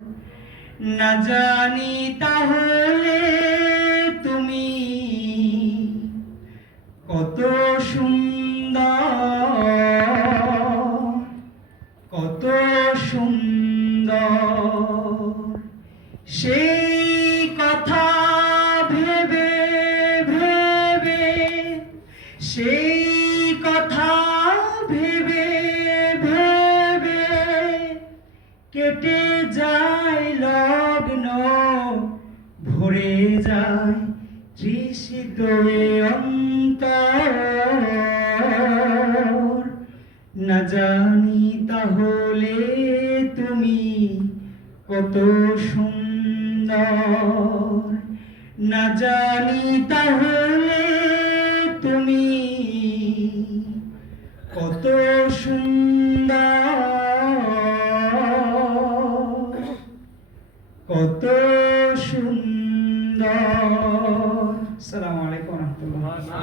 না জানি তাহলে তুমি কত সুন্দর, কত সুন্দর। সেই কথা ভেবে ভেবে, সেই কথা ভেবে ভেবে কেটে যায় লগ্ন, ভরে যায় তৃষিতয়ে অন্তর। না জানি তাহলে তুমি কত সুন্দর, না জানি তাহলে তুমি কত সুন্দর, কত সুন্দর। আসসালামু আলাইকুম ওয়া রাহমাতুল্লাহ।